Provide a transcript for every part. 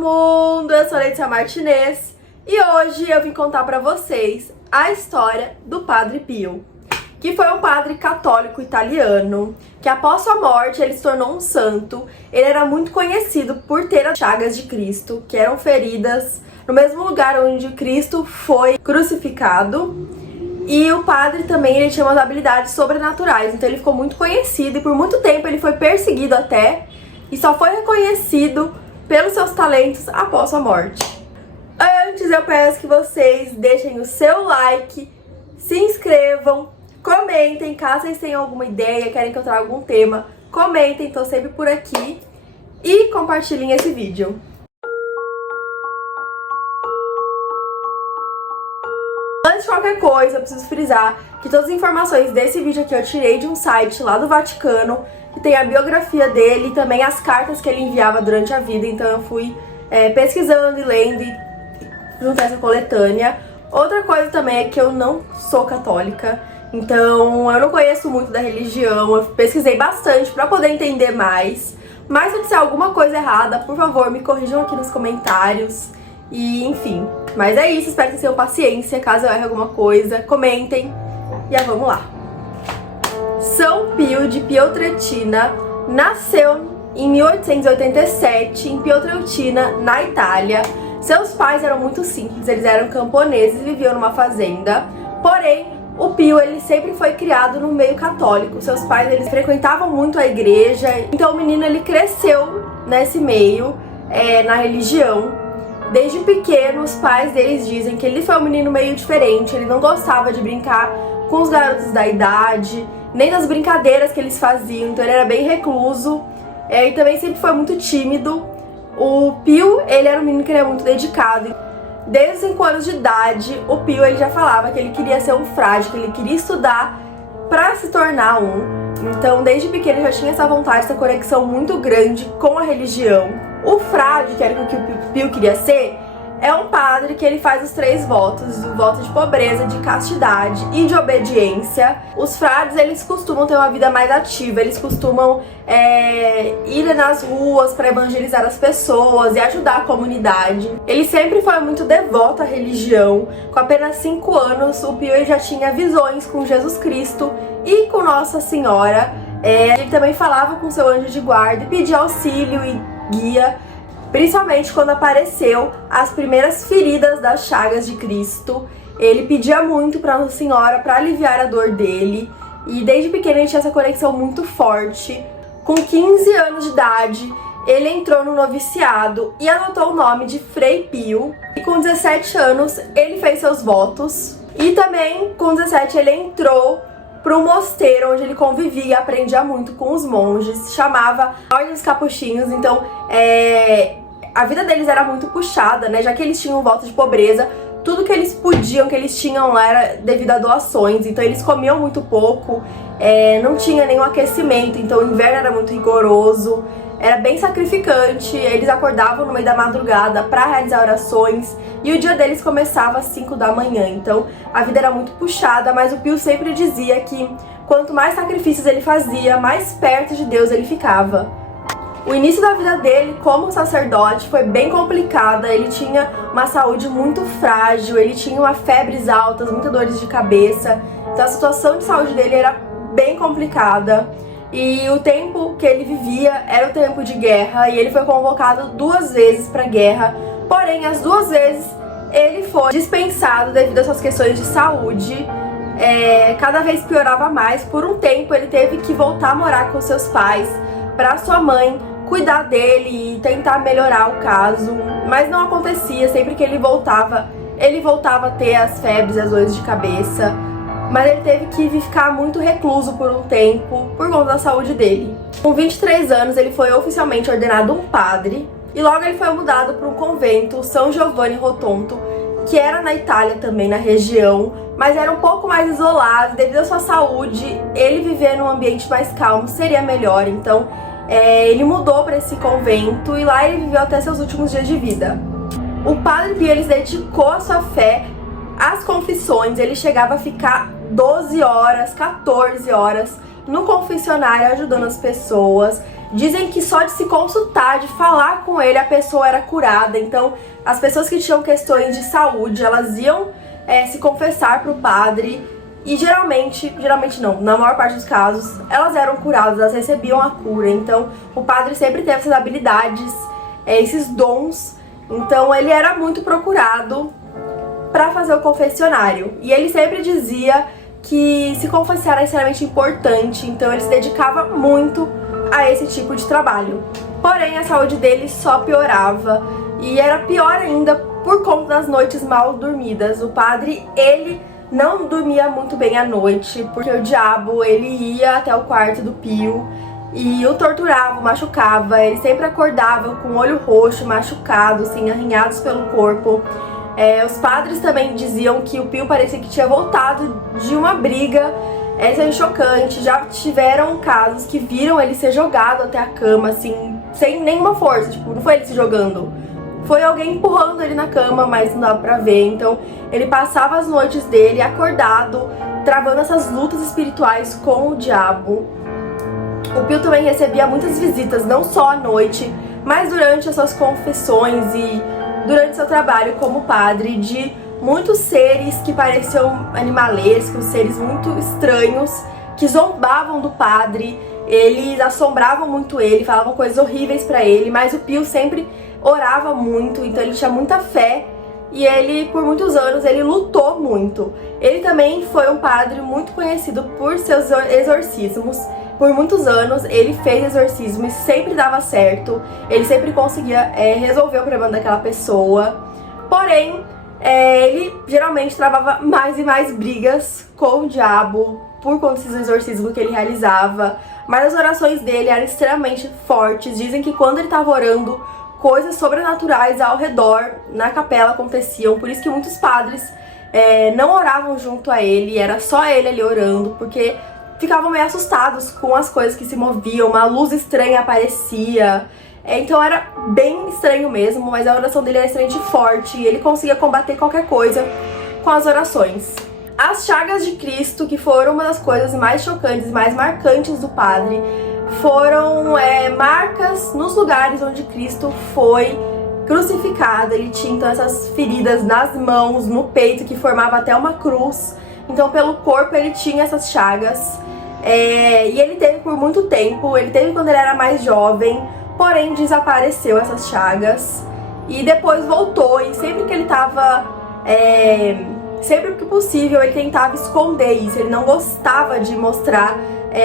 mundo! Eu sou Letícia Martinez e hoje eu vim contar pra vocês a história do Padre Pio, que foi um padre católico italiano, que após sua morte ele se tornou um santo. Ele era muito conhecido por ter as chagas de Cristo, que eram feridas no mesmo lugar onde Cristo foi crucificado. E o padre também ele tinha umas habilidades sobrenaturais, então ele ficou muito conhecido e por muito tempo ele foi perseguido até, e só foi reconhecido pelos seus talentos após sua morte. Antes eu peço que vocês deixem o seu like, se inscrevam, comentem, caso vocês tenham alguma ideia, querem que eu traga algum tema, comentem, estou sempre por aqui, e compartilhem esse vídeo. Antes de qualquer coisa, eu preciso frisar que todas as informações desse vídeo aqui eu tirei de um site lá do Vaticano, que tem a biografia dele e também as cartas que ele enviava durante a vida, então eu fui pesquisando e lendo e juntei essa coletânea. Outra coisa também é que eu não sou católica, então eu não conheço muito da religião, eu pesquisei bastante pra poder entender mais, mas se eu disser alguma coisa errada, por favor, me corrijam aqui nos comentários. E enfim, mas é isso, espero que vocês tenham paciência, caso eu erre alguma coisa, comentem e vamos lá. São Pio de Pietrelcina nasceu em 1887 em Pietrelcina, na Itália. Seus pais eram muito simples, eles eram camponeses e viviam numa fazenda, porém o Pio ele sempre foi criado no meio católico. Seus pais eles frequentavam muito a igreja, então o menino ele cresceu nesse meio, na religião. Desde pequeno, os pais deles dizem que ele foi um menino meio diferente, ele não gostava de brincar com os garotos da idade, nem das brincadeiras que eles faziam, então ele era bem recluso, e também sempre foi muito tímido. O Pio, ele era um menino que era muito dedicado. Desde os 5 anos de idade, o Pio ele já falava que ele queria ser um frade, que ele queria estudar para se tornar um. Então, desde pequeno ele já tinha essa vontade, essa conexão muito grande com a religião. O frade, que era o que o Pio queria ser, é um padre que ele faz os 3 votos, o voto de pobreza, de castidade e de obediência. Os frades, eles costumam ter uma vida mais ativa, eles costumam ir nas ruas para evangelizar as pessoas e ajudar a comunidade. Ele sempre foi muito devoto à religião. Com apenas 5 anos, o Pio já tinha visões com Jesus Cristo e com Nossa Senhora. Ele também falava com seu anjo de guarda e pedia auxílio e guia, principalmente quando apareceu as primeiras feridas das chagas de Cristo. Ele pedia muito para Nossa Senhora para aliviar a dor dele, e desde pequeno ele tinha essa conexão muito forte. Com 15 anos de idade, ele entrou no noviciado e adotou o nome de Frei Pio, e com 17 anos ele fez seus votos, e também com 17 ele entrou para um mosteiro onde ele convivia e aprendia muito com os monges, se chamava Ordem dos Capuchinhos. Então a vida deles era muito puxada, né, já que eles tinham um voto de pobreza, tudo que eles podiam, que eles tinham lá era devido a doações, então eles comiam muito pouco, não tinha nenhum aquecimento, então o inverno era muito rigoroso, era bem sacrificante. Eles acordavam no meio da madrugada para realizar orações e o dia deles começava às 5 da manhã, então a vida era muito puxada, mas o Pio sempre dizia que quanto mais sacrifícios ele fazia, mais perto de Deus ele ficava. O início da vida dele como sacerdote foi bem complicada, ele tinha uma saúde muito frágil, ele tinha uma febres altas, muitas dores de cabeça, então a situação de saúde dele era bem complicada. E o tempo que ele vivia era o tempo de guerra, e ele foi convocado 2 vezes para a guerra, porém as 2 vezes ele foi dispensado devido às suas questões de saúde. Cada vez piorava mais. Por um tempo ele teve que voltar a morar com seus pais para sua mãe cuidar dele e tentar melhorar o caso, mas não acontecia. Sempre que ele voltava a ter as febres, as dores de cabeça, mas ele teve que ficar muito recluso por um tempo por conta da saúde dele. Com 23 anos ele foi oficialmente ordenado um padre e logo ele foi mudado para um convento, São Giovanni Rotondo, que era na Itália também, na região, mas era um pouco mais isolado. Devido à sua saúde, ele viver num ambiente mais calmo seria melhor, então ele mudou para esse convento e lá ele viveu até seus últimos dias de vida. O Padre Pio ele se dedicou a sua fé às confissões, ele chegava a ficar 12 horas, 14 horas no confessionário ajudando as pessoas. Dizem que só de se consultar, de falar com ele, a pessoa era curada. Então, as pessoas que tinham questões de saúde, elas iam se confessar pro padre. E geralmente não, na maior parte dos casos, elas eram curadas, elas recebiam a cura. Então, o padre sempre teve essas habilidades, esses dons. Então, ele era muito procurado para fazer o confessionário. E ele sempre dizia que se confessar era extremamente importante, então ele se dedicava muito a esse tipo de trabalho. Porém, a saúde dele só piorava, e era pior ainda por conta das noites mal dormidas. O padre, ele não dormia muito bem à noite, porque o diabo, ele ia até o quarto do Pio e o torturava, o machucava. Ele sempre acordava com o olho roxo, machucado, assim, arranhados pelo corpo. Os padres também diziam que o Pio parecia que tinha voltado de uma briga. Isso é chocante. Já tiveram casos que viram ele ser jogado até a cama, assim, sem nenhuma força. Tipo, não foi ele se jogando, foi alguém empurrando ele na cama, mas não dava pra ver. Então, ele passava as noites dele acordado, travando essas lutas espirituais com o diabo. O Pio também recebia muitas visitas, não só à noite, mas durante as suas confissões e durante seu trabalho como padre, de muitos seres que pareciam animalescos, seres muito estranhos, que zombavam do padre. Eles assombravam muito ele, falavam coisas horríveis pra ele, mas o Pio sempre orava muito, então ele tinha muita fé. E ele, por muitos anos, ele lutou muito. Ele também foi um padre muito conhecido por seus exorcismos. Por muitos anos ele fez exorcismo e sempre dava certo. Ele sempre conseguia resolver o problema daquela pessoa. Porém, ele geralmente travava mais e mais brigas com o diabo por conta desses exorcismos que ele realizava. Mas as orações dele eram extremamente fortes. Dizem que quando ele estava orando, coisas sobrenaturais ao redor, na capela, aconteciam. Por isso que muitos padres não oravam junto a ele, era só ele ali orando, porque ficavam meio assustados com as coisas que se moviam, uma luz estranha aparecia. Então era bem estranho mesmo, mas a oração dele era extremamente forte e ele conseguia combater qualquer coisa com as orações. As chagas de Cristo, que foram uma das coisas mais chocantes e mais marcantes do padre, foram marcas nos lugares onde Cristo foi crucificado. Ele tinha então essas feridas nas mãos, no peito, que formava até uma cruz. Então pelo corpo ele tinha essas chagas. E ele teve por muito tempo, ele teve quando ele era mais jovem, porém desapareceu essas chagas. E depois voltou, e sempre que ele tava... sempre que possível ele tentava esconder isso. Ele não gostava de mostrar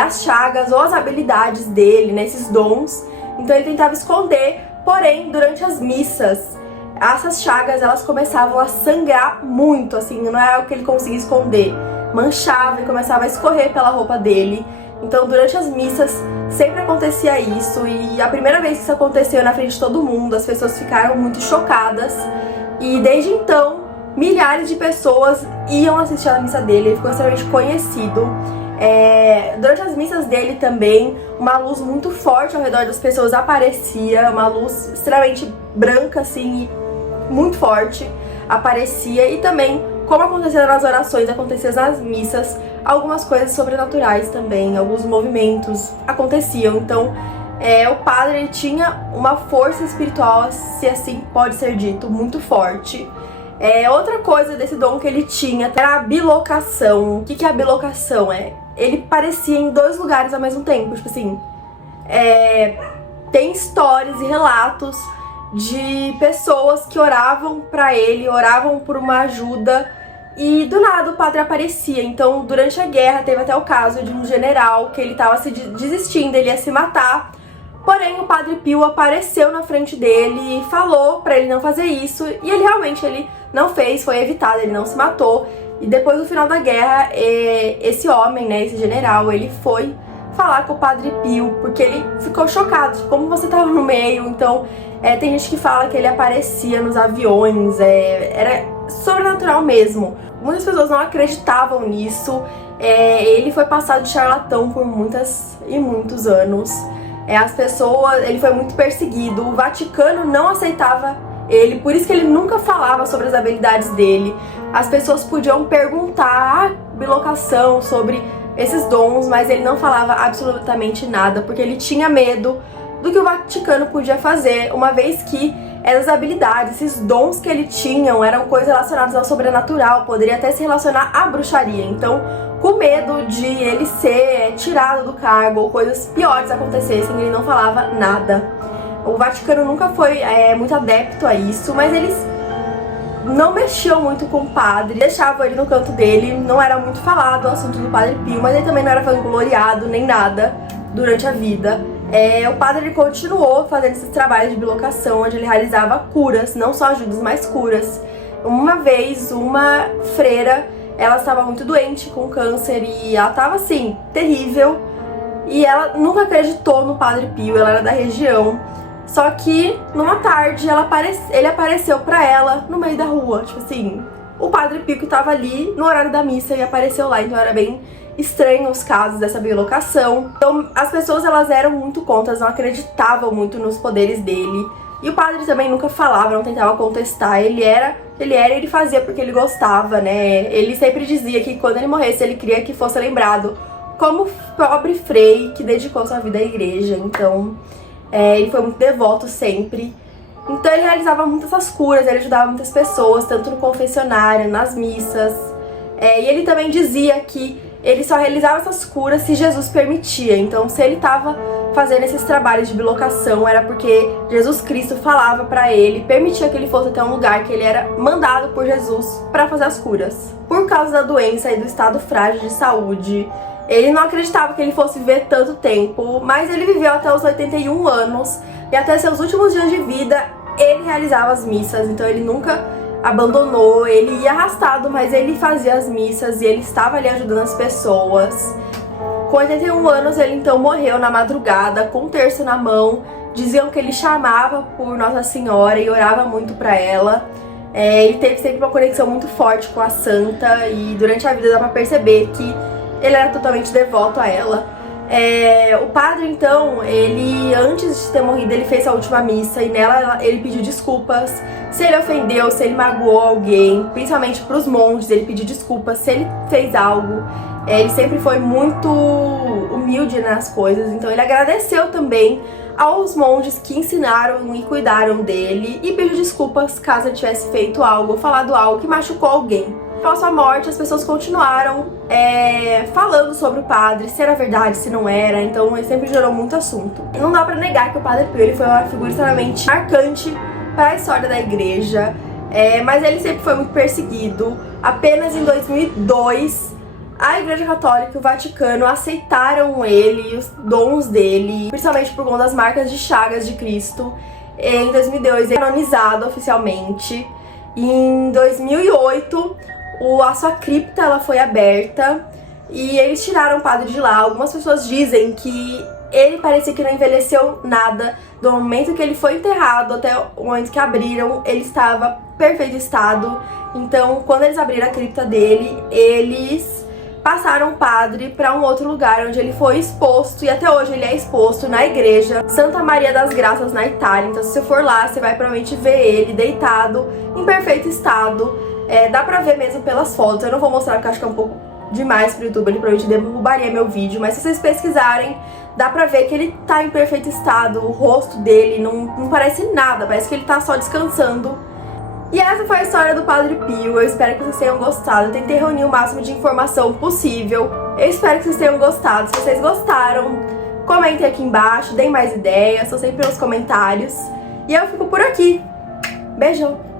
as chagas ou as habilidades dele, né, esses dons. Então ele tentava esconder, porém durante as missas essas chagas elas começavam a sangrar muito, assim, não é algo que ele conseguia esconder, manchava e começava a escorrer pela roupa dele. Então durante as missas sempre acontecia isso, e a primeira vez que isso aconteceu na frente de todo mundo, as pessoas ficaram muito chocadas, e desde então milhares de pessoas iam assistir a missa dele. Ele ficou extremamente conhecido. Durante as missas dele também, uma luz muito forte ao redor das pessoas aparecia, uma luz extremamente branca, assim, e muito forte aparecia. E também, como acontecia nas orações, acontecia nas missas, algumas coisas sobrenaturais também, alguns movimentos aconteciam. Então, o padre, ele tinha uma força espiritual, se assim pode ser dito, muito forte. Outra coisa desse dom que ele tinha era a bilocação. O que é a bilocação? Ele parecia em dois lugares ao mesmo tempo. Tipo assim, tem histórias e relatos de pessoas que oravam pra ele, oravam por uma ajuda, e do nada o padre aparecia. Então durante a guerra teve até o caso de um general que ele tava se desistindo, ele ia se matar. Porém, o Padre Pio apareceu na frente dele e falou pra ele não fazer isso, e ele realmente não fez, foi evitado, ele não se matou. E depois, no final da guerra, esse homem, né, esse general, ele foi falar com o Padre Pio, porque ele ficou chocado, tipo, como você tava no meio. Então, tem gente que fala que ele aparecia nos aviões, era sobrenatural mesmo. Muitas pessoas não acreditavam nisso. Ele foi passado de charlatão por muitas e muitos anos. Ele foi muito perseguido, o Vaticano não aceitava ele, por isso que ele nunca falava sobre as habilidades dele. As pessoas podiam perguntar bilocação, sobre esses dons, mas ele não falava absolutamente nada, porque ele tinha medo do que o Vaticano podia fazer, uma vez que essas habilidades, esses dons que ele tinha eram coisas relacionadas ao sobrenatural, poderia até se relacionar à bruxaria. Então, com medo de ele ser tirado do cargo ou coisas piores acontecessem, ele não falava nada. O Vaticano nunca foi muito adepto a isso, mas eles não mexiam muito com o padre, deixavam ele no canto dele, não era muito falado o assunto do Padre Pio, mas ele também não era vangloriado nem nada durante a vida. O padre ele continuou fazendo esses trabalhos de bilocação, onde ele realizava curas, não só ajudas, mas curas. Uma vez, uma freira, ela estava muito doente com câncer e ela estava assim, terrível, e ela nunca acreditou no Padre Pio, ela era da região. Só que, numa tarde, ele apareceu pra ela no meio da rua, tipo assim, o Padre Pio que tava ali no horário da missa e apareceu lá, então era bem estranho os casos dessa bilocação. Então as pessoas elas eram muito contra, não acreditavam muito nos poderes dele. E o padre também nunca falava, não tentava contestar, ele fazia porque ele gostava, né? Ele sempre dizia que quando ele morresse ele queria que fosse lembrado como pobre frei que dedicou sua vida à igreja. Então ele foi muito devoto sempre. Então ele realizava muitas essas curas, ele ajudava muitas pessoas, tanto no confessionário, nas missas. E ele também dizia que ele só realizava essas curas se Jesus permitia. Então, se ele estava fazendo esses trabalhos de bilocação, era porque Jesus Cristo falava pra ele, permitia que ele fosse até um lugar que ele era mandado por Jesus para fazer as curas. Por causa da doença e do estado frágil de saúde, ele não acreditava que ele fosse viver tanto tempo, mas ele viveu até os 81 anos e até seus últimos dias de vida ele realizava as missas. Então ele nunca abandonou, ele ia arrastado, mas ele fazia as missas e ele estava ali ajudando as pessoas. Com 81 anos ele então morreu na madrugada, com um terço na mão. Diziam que ele chamava por Nossa Senhora e orava muito pra ela. Ele teve sempre uma conexão muito forte com a santa e durante a vida dá pra perceber que ele era totalmente devoto a ela. O padre, então, ele, antes de ter morrido, ele fez a última missa e nela ele pediu desculpas se ele ofendeu, se ele magoou alguém, principalmente pros monges, ele pediu desculpas se ele fez algo. Ele sempre foi muito humilde nas coisas, então ele agradeceu também aos monges que ensinaram e cuidaram dele e pediu desculpas caso ele tivesse feito algo ou falado algo que machucou alguém. Após sua morte, as pessoas continuaram falando sobre o padre, se era verdade, se não era, então ele sempre gerou muito assunto. E não dá pra negar que o Padre Pio ele foi uma figura extremamente marcante para a história da igreja, mas ele sempre foi muito perseguido. Apenas em 2002, a Igreja Católica e o Vaticano aceitaram ele e os dons dele, principalmente por conta das marcas de chagas de Cristo. Em 2002, ele foi canonizado oficialmente. E em 2008, a sua cripta ela foi aberta e eles tiraram o padre de lá. Algumas pessoas dizem que ele parecia que não envelheceu nada. Do momento que ele foi enterrado até o momento que abriram, ele estava em perfeito estado. Então, quando eles abriram a cripta dele, eles passaram o padre para um outro lugar onde ele foi exposto, e até hoje ele é exposto na igreja Santa Maria das Graças, na Itália. Então se você for lá, você vai provavelmente ver ele deitado em perfeito estado. Dá pra ver mesmo pelas fotos, eu não vou mostrar porque eu acho que é um pouco demais pro YouTube, ele provavelmente derrubaria meu vídeo, mas se vocês pesquisarem, dá pra ver que ele tá em perfeito estado, o rosto dele não parece nada, parece que ele tá só descansando. E essa foi a história do Padre Pio. Eu espero que vocês tenham gostado. Eu tentei reunir o máximo de informação possível. Eu espero que vocês tenham gostado. Se vocês gostaram, comentem aqui embaixo, deem mais ideias, tô sempre nos comentários. E eu fico por aqui. Beijão!